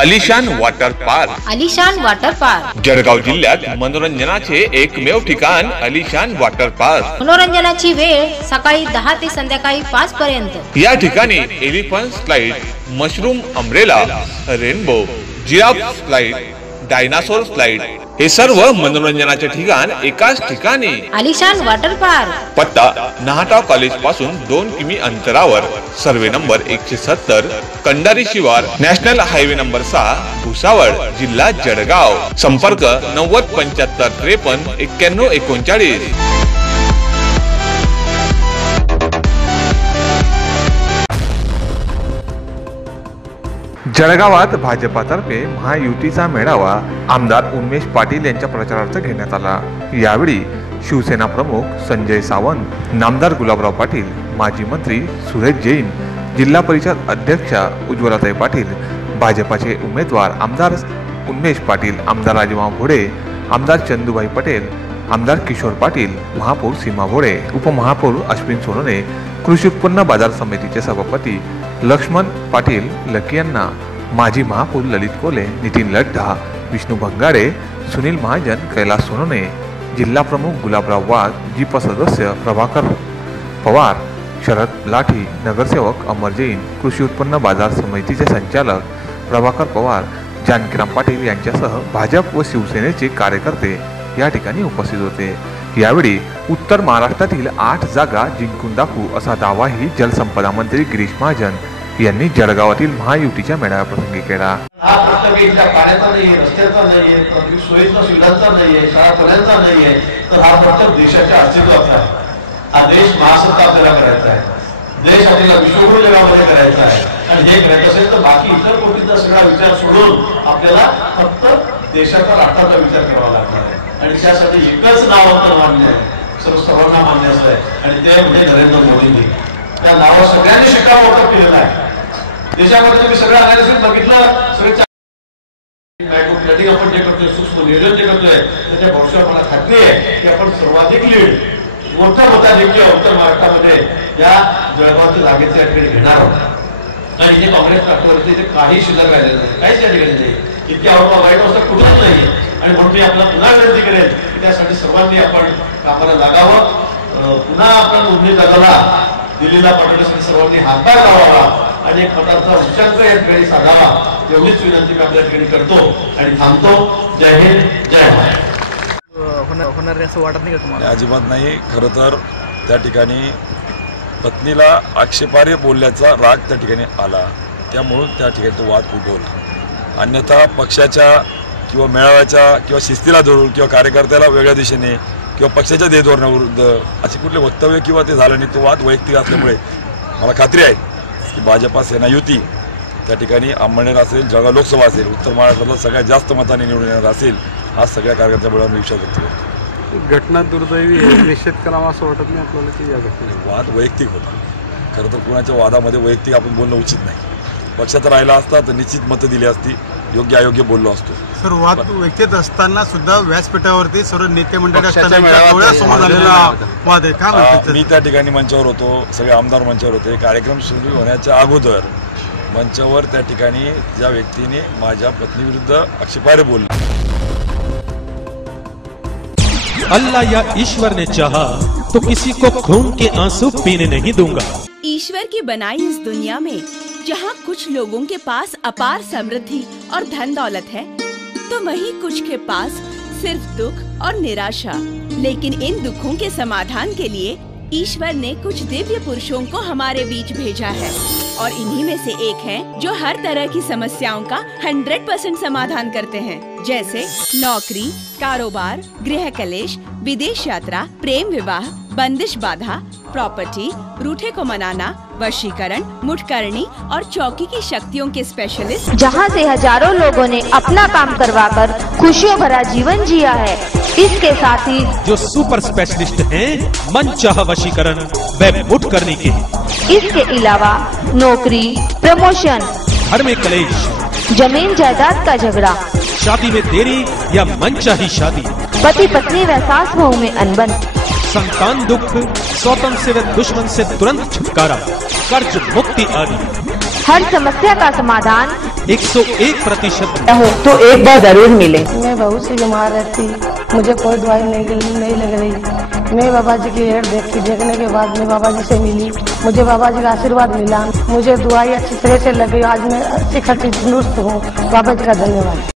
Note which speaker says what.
Speaker 1: अलिशान water park
Speaker 2: अलिशान water park
Speaker 1: Jalgaon जिल्ह्यात मनोरंजनाचे एकमेव ठिकाण अलिशान वॉटर पार्क
Speaker 2: मनोरंजनाची वेळ सकाळी दहा ते संध्याकाळी पाच पर्यंत.
Speaker 1: या ठिकाणी elephant slide mushroom umbrella rainbow giraffe slide dinosaur slide हे सर्व मनोरंजनाचे ठिकाण एकाच ठिकाणी.
Speaker 2: अलिशान वॉटर पार्क.
Speaker 1: पत्ता नाहटा कॉलेजपासून दोन किमी अंतरावर. सर्वे नंबर एकशे सत्तर कंडारी शिवार नॅशनल हायवे नंबर सहा भुसावळ जिल्हा जळगाव. संपर्क नव्वद पंच्याहत्तर त्रेपन्न एक्क्याण्णव एकोणचाळीस. जळगावात भाजपातर्फे महायुतीचा मेळावा आमदार उन्मेश पाटील यांच्या प्रचारार्थ घेण्यात आला. यावेळी शिवसेना प्रमुख संजय सावंत नामदार गुलाबराव पाटील माजी मंत्री सुरेश जैन जिल्हा परिषद अध्यक्षा उज्ज्वलाताई पाटील भाजपाचे उमेदवार आमदार उन्मेश पाटील आमदार राजमाव भोडे आमदार चंदूभाई पटेल आमदार किशोर पाटील महापौर सीमा भोळे उपमहापौर अश्विन सोनोने कृषी उत्पन्न बाजार समितीचे सभापती लक्ष्मण पाटील लकी यांना माजी महापौर ललित कोले नितीन लड्ढा विष्णू भंगाडे सुनील महाजन कैलास सोनोने जिल्हा प्रमुख गुलाबराव वाघ जीप सदस्य प्रभाकर पवार शरद लाठी नगरसेवक अमर जैन कृषी उत्पन्न बाजार समितीचे संचालक प्रभाकर पवार जानकीराम पाटील यांच्यासह भाजप व शिवसेनेचे कार्यकर्ते या ठिकाणी उपस्थित होते. यावेळी उत्तर महाराष्ट्रातील आठ जागा जिंकून दाखवू असा दावाही जलसंपदा मंत्री गिरीश महाजन यांनी जळगावातील महायुतीच्या मेळाव्याप्रसंगी केला.
Speaker 3: हा प्रश्न पाण्याचा नाहीये रस्त्याचा नाहीये सोयीचा सुविधांचा नाहीये शाळा खोल्यांचा नाहीये तर हा प्रश्न देशाच्या अस्तित्वाचा आहे. हा देश महासत्ता आपल्याला करायचा आहे. देश आपल्याला विश्वगुरु जगामध्ये करायचा आहे. आणि हे करायचं असेल तर बाकी इतर गोष्टींचा सगळा विचार सोडून आपल्याला फक्त देशाचा राष्ट्राचा विचार करावा लागणार आहे. आणि त्यासाठी एकच नाव आपण मान्य आहे. सर्व सर्वांना मान्य असं आहे आणि ते म्हणजे नरेंद्र मोदींनी. त्या नावावर सगळ्यांनी शिक्कामोर्तब केलेला आहे. देशामध्ये तुम्ही सगळं अनालिसिस बघितलं सगळे प्लॅनिंग आपण जे करतोय सूक्ष्म नियोजन जे करतोय त्याच्या भविष्यावर मला खात्री आहे की आपण सर्वाधिक लीड मोठ्या मताधिक्य उत्तर महाराष्ट्रामध्ये या जळगावच्या जागेचे ठिकाणी घेणार आहोत. आणि जे काँग्रेस राष्ट्रवादी इथे काही शिल्लक राहिलेलं नाही काहीच या ठिकाणी नाही. इतकी अवस्था वाईट अवस्था कुठंच नाही. आणि म्हणून मी आपला पुन्हा विनंती करेन की त्यासाठी सर्वांनी आपण कामाला लागावं. पुन्हा आपण उन्नी जगाला दिल्लीला पाठवण्यासाठी सर्वांनी हातभार लावावा. एक मताचा उच्चांक या ठिकाणी साधावा एवढीच विनंती मी आपल्या ठिकाणी करतो आणि थांबतो. जय हिंद जय महाराष्ट्र
Speaker 4: होणार असं वाटत नाही का तुम्हाला?
Speaker 5: अजिबात नाही. खरं तर त्या ठिकाणी पत्नीला आक्षेपार्ह बोलल्याचा राग त्या ठिकाणी आला. त्यामुळं त्या ठिकाणी तो वाद उठवला अन्यथा पक्षाच्या किंवा मेळाव्याच्या किंवा शिस्तीला धरून किंवा कार्यकर्त्याला वेगळ्या दिशेने किंवा पक्षाच्या देधोरणाविरुद्ध अशी कुठले वक्तव्य किंवा ते झालं नाही तो वाद वैयक्तिक असल्यामुळे मला खात्री आहे. की भाजपा सेना युती. त्या ठिकाणी अंमळनेर असेल जळगाव लोकसभा असेल उत्तर महाराष्ट्रातला सगळ्यात जास्त मताने निवडून येणार असेल हा सगळ्या कार्यकर्त्यामुळे मी विश्वास व्यक्त करतो.
Speaker 6: घटना दुर्दैवी निश्चित करावा असं वाटत नाही आपल्याला की या घटनेला
Speaker 5: वाद वैयक्तिक होता. खरं तर कुणाच्या वादामध्ये वैयक्तिक आपण बोलणं उचित नाही. पक्षात राहिला असता तर निश्चित मतं दिली असती. योग्य अयोग्य बोललो असतो.
Speaker 7: सर वाद व्यक्तीत असताना सुद्धा व्यासपीठावरती सर्व नेते मंडळी वाद आहे.
Speaker 5: मी त्या ठिकाणी मंचावर होतो सगळे आमदार मंचावर होते. कार्यक्रम सुरू होण्याच्या अगोदर मंचावर त्या ठिकाणी ज्या व्यक्तीने माझ्या पत्नीविरुद्ध आक्षेपार्ह बोलला.
Speaker 8: अल्लाह या ईश्वर ने चाहा तो किसी को खून के आंसू पीने नहीं दूंगा।
Speaker 9: ईश्वर की बनाई इस दुनिया में जहाँ कुछ लोगों के पास अपार समृद्धि और धन दौलत है तो वहीं कुछ के पास सिर्फ़ दुख और निराशा। लेकिन इन दुखों के समाधान के लिए ईश्वर ने कुछ दिव्य पुरुषों को हमारे बीच भेजा है। और इन्हीं में से एक है जो हर तरह की समस्याओं का 100 परसेंट समाधान करते हैं। जैसे नौकरी, कारोबार, गृह कलेश, विदेश यात्रा, प्रेम विवाह, बंदिश बाधा प्रॉपर्टी रूठे को मनाना वशीकरण मुठकरणी और चौकी की शक्तियों के स्पेशलिस्ट
Speaker 10: जहाँ से हज़ारों लोगों ने अपना काम करवाकर खुशियों भरा जीवन जिया है इसके साथ ही
Speaker 8: जो सुपर स्पेशलिस्ट हैं मन चाह वशीकरण व मुठ करने के
Speaker 10: इसके अलावा नौकरी प्रमोशन
Speaker 8: घर में कलेश
Speaker 10: ज़मीन जायदाद का झगड़ा
Speaker 8: शादी में देरी या मनचाही शादी।
Speaker 10: पति पत्नी व सास बहू में अनबन।
Speaker 8: संतान दुख स्वतंत्र से व दुश्मन से तुरंत छुटकारा। कर्ज मुक्ति आदि।
Speaker 10: हर समस्या का समाधान।
Speaker 8: 101 प्रतिशत।
Speaker 11: तो एक बार ज़रूर मिले।
Speaker 12: मैं बहुत सी बीमार रहती मुझे कोई दवाई नहीं नहीं लग रही। मैं बाबा जी की एड देखी देखने के बाद मैं बाबा जी से मिली। मुझे बाबा जी का आशीर्वाद मिला। मुझे दवाई अच्छी तरह से लगी। आज मैं अच्छी खासी दुरुस्त हूँ। बाबा जी का धन्यवाद।